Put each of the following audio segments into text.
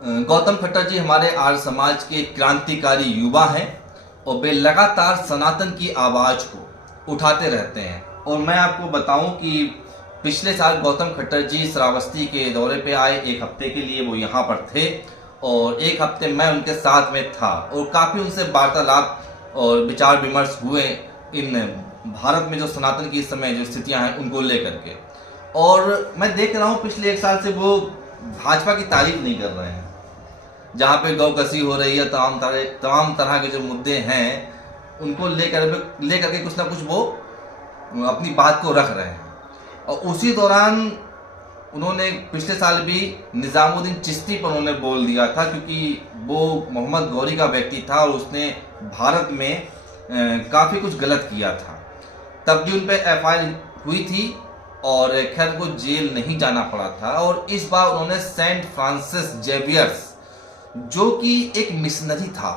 गौतम खट्टर जी हमारे आर्य समाज के क्रांतिकारी युवा हैं और वे लगातार सनातन की आवाज को उठाते रहते हैं। और मैं आपको बताऊं कि पिछले साल गौतम खट्टर जी श्रावस्ती के दौरे पे आए, एक हफ्ते के लिए वो यहाँ पर थे और एक हफ्ते मैं उनके साथ में था और काफ़ी उनसे वार्तालाप और विचार विमर्श हुए इन भारत में जो सनातन की इस समय जो स्थितियां हैं उनको लेकर के। और मैं देख रहा हूँ पिछले एक साल से वो भाजपा की तारीफ नहीं कर रहे हैं। जहाँ पे गौ कसी हो रही है, तमाम तरह के जो मुद्दे हैं उनको लेकर के कुछ ना कुछ वो अपनी बात को रख रहे हैं। और उसी दौरान उन्होंने पिछले साल भी निजामुद्दीन चिश्ती पर उन्होंने बोल दिया था, क्योंकि वो मोहम्मद गौरी का व्यक्ति था और उसने भारत में काफ़ी कुछ गलत किया था। तब भी उन पर FIR हुई थी और खैर उनको जेल नहीं जाना पड़ा था। और इस बार उन्होंने सेंट फ्रांसिस जेवियर्स, जो कि एक मिशनरी था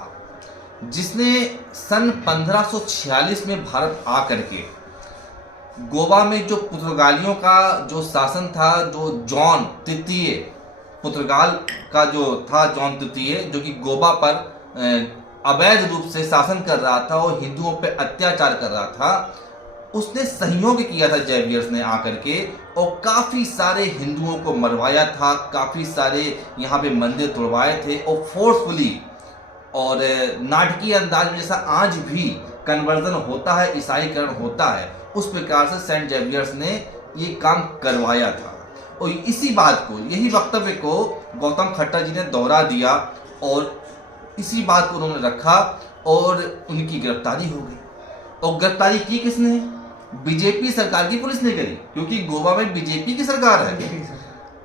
जिसने सन 1546 में भारत आकर के गोवा में जो पुर्तगालियों का जो शासन था, जो जॉन तृतीय पुर्तगाल का जो था, जॉन तृतीय जो कि गोवा पर अवैध रूप से शासन कर रहा था और हिंदुओं पर अत्याचार कर रहा था, उसने सहयोग किया था जेवियर्स ने आकर के और काफ़ी सारे हिंदुओं को मरवाया था, काफ़ी सारे यहाँ पे मंदिर तोड़वाए थे और फोर्सफुली और नाटकीय अंदाज में जैसा आज भी कन्वर्जन होता है, ईसाईकरण होता है, उस प्रकार से सेंट जेवियर्स ने ये काम करवाया था। और इसी बात को, यही वक्तव्य को गौतम खट्टर जी ने दोहरा दिया और इसी बात को उन्होंने रखा और उनकी गिरफ्तारी हो गई। और गिरफ्तारी की किसने? बीजेपी सरकार की पुलिस ने करी, क्योंकि गोवा में बीजेपी की सरकार है।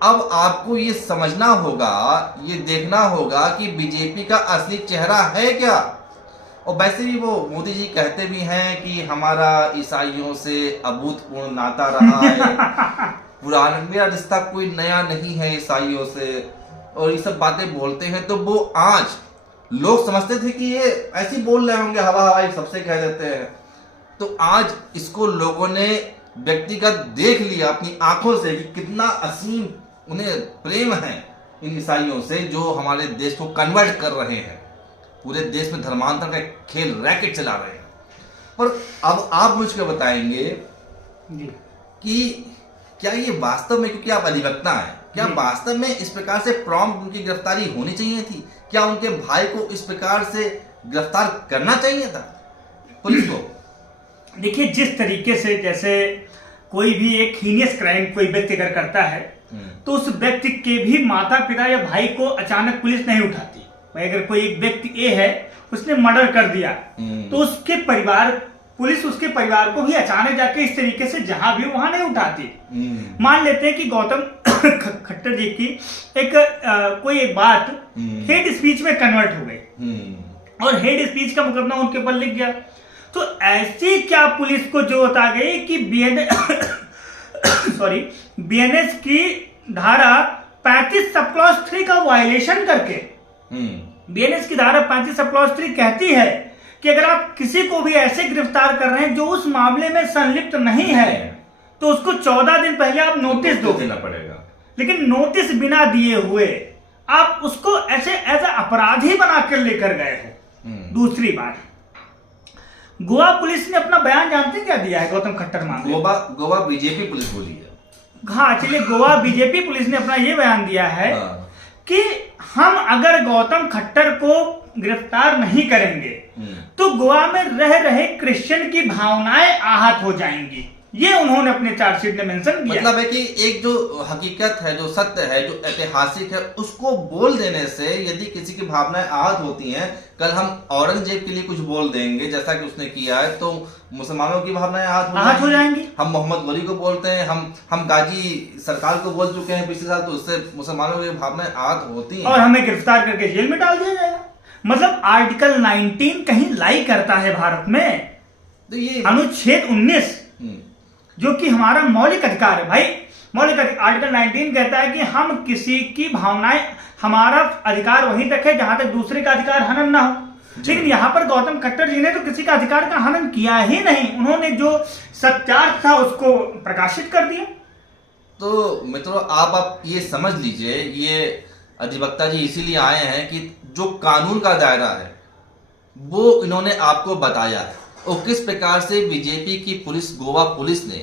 अब आपको ये समझना होगा, ये देखना होगा कि बीजेपी का असली चेहरा है क्या। और वैसे भी वो मोदी जी कहते भी हैं कि हमारा ईसाइयों से अभूतपूर्व नाता रहा है, पुराना मेरा रिश्ता कोई नया नहीं है ईसाइयों से, और ये सब बातें बोलते हैं। तो वो आज लोग समझते थे कि ये ऐसे बोल रहे होंगे, हवा हवाई सबसे कह देते हैं, तो आज इसको लोगों ने व्यक्तिगत देख लिया अपनी आंखों से कि कितना असीम उन्हें प्रेम है इन ईसाइयों से, जो हमारे देश को कन्वर्ट कर रहे हैं, पूरे देश में धर्मांतरण का खेल रैकेट चला रहे हैं। पर अब आप मुझको बताएंगे जी कि क्या ये वास्तव में, क्योंकि आप अधिवक्ता हैं, क्या वास्तव में इस प्रकार से प्रॉम्प्ट उनकी गिरफ्तारी होनी चाहिए थी? क्या उनके भाई को इस प्रकार से गिरफ्तार करना चाहिए था पुलिस को? देखिए, जिस तरीके से जैसे कोई भी एक हीनियस क्राइम कोई व्यक्ति अगर करता है तो उस व्यक्ति के भी माता पिता या भाई को अचानक पुलिस नहीं उठाती। भाई अगर कोई एक व्यक्ति ए है, उसने मर्डर कर दिया, तो उसके परिवार, पुलिस उसके परिवार को भी अचानक जाके इस तरीके से जहां भी वहां नहीं उठाती। मान लेते हैं कि गौतम खट्टर जी की कोई एक बात हेड स्पीच में कन्वर्ट हो गई और हेड स्पीच का मुकदमा उनके ऊपर लिख गया, तो ऐसी क्या पुलिस को जरूरत आ गई कि बीएनएस की धारा 35 सब क्लॉज 3 का वायलेशन करके, बीएनएस की धारा 35 सब क्लॉज 3 कहती है कि अगर आप किसी को भी ऐसे गिरफ्तार कर रहे हैं जो उस मामले में संलिप्त नहीं है, तो उसको 14 दिन पहले आप नोटिस देना पड़ेगा। लेकिन नोटिस बिना दिए हुए आप उसको ऐसे एज अपराधी बनाकर लेकर गए हैं। दूसरी बात, गोवा पुलिस ने अपना बयान जानते हैं क्या दिया है गौतम खट्टर मामले? गोवा बीजेपी पुलिस बोली है। हाँ, चलिए, गोवा बीजेपी पुलिस ने अपना ये बयान दिया है कि हम अगर गौतम खट्टर को गिरफ्तार नहीं करेंगे तो गोवा में रह रहे क्रिश्चियन की भावनाएं आहत हो जाएंगी। ये उन्होंने अपने चार्जशीट में मेंशन किया। मतलब है कि एक जो हकीकत है, जो सत्य है, जो ऐतिहासिक है, उसको बोल देने से यदि किसी की भावनाएं आहत होती हैं, कल हम औरंगजेब के लिए कुछ बोल देंगे जैसा कि उसने किया है, तो मुसलमानों की भावनाएं आहत हो जाएंगी। हम मोहम्मद गौरी को बोलते हैं, हम गाजी सरकार को बोल चुके हैं पिछले साल, तो उससे मुसलमानों की भावनाएं आहत होती हैं और हमें गिरफ्तार करके जेल में डाल दिया जाएगा। मतलब आर्टिकल 19 कहीं लाई करता है भारत में, तो ये अनुच्छेद 19 जो कि हमारा मौलिक अधिकार है। भाई मौलिक आर्टिकल 19 कहता है कि हम किसी की भावनाएं, हमारा अधिकार वहीं तक है जहां तक दूसरे का अधिकार हनन ना हो। लेकिन यहाँ पर गौतम खट्टर जी ने तो किसी का अधिकार का हनन किया ही नहीं, उन्होंने जो सत्यार्थ था उसको प्रकाशित कर दिया। तो मित्रों, आप ये समझ लीजिए, ये अधिवक्ता जी इसीलिए आए हैं कि जो कानून का दायरा है वो इन्होंने आपको बताया है और किस प्रकार से बीजेपी की पुलिस, गोवा पुलिस ने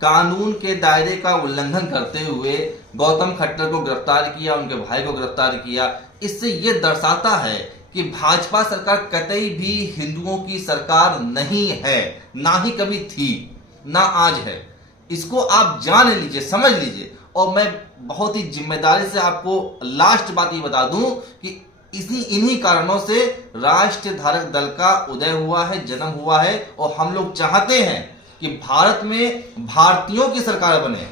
कानून के दायरे का उल्लंघन करते हुए गौतम खट्टर को गिरफ्तार किया, उनके भाई को गिरफ्तार किया। इससे ये दर्शाता है कि भाजपा सरकार कतई भी हिंदुओं की सरकार नहीं है, ना ही कभी थी, ना आज है। इसको आप जान लीजिए, समझ लीजिए। और मैं बहुत ही जिम्मेदारी से आपको लास्ट बात ये बता दूं कि इन्हीं कारणों से राष्ट्र धारक दल का उदय हुआ है, जन्म हुआ है। और हम लोग चाहते हैं कि भारत में भारतीयों की सरकार बने।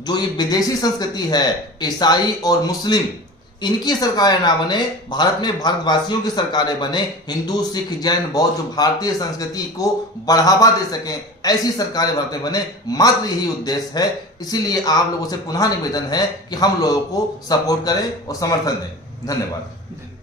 जो ये विदेशी संस्कृति है, ईसाई और मुस्लिम, इनकी सरकारें ना बने, भारत में भारतवासियों की सरकारें बने। हिंदू, सिख, जैन, बौद्ध जो भारतीय संस्कृति को बढ़ावा दे सकें, ऐसी सरकारें भारत में बने, मात्र यही उद्देश्य है। इसीलिए आप लोगों से पुनः निवेदन है कि हम लोगों को सपोर्ट करें और समर्थन दें। धन्यवाद।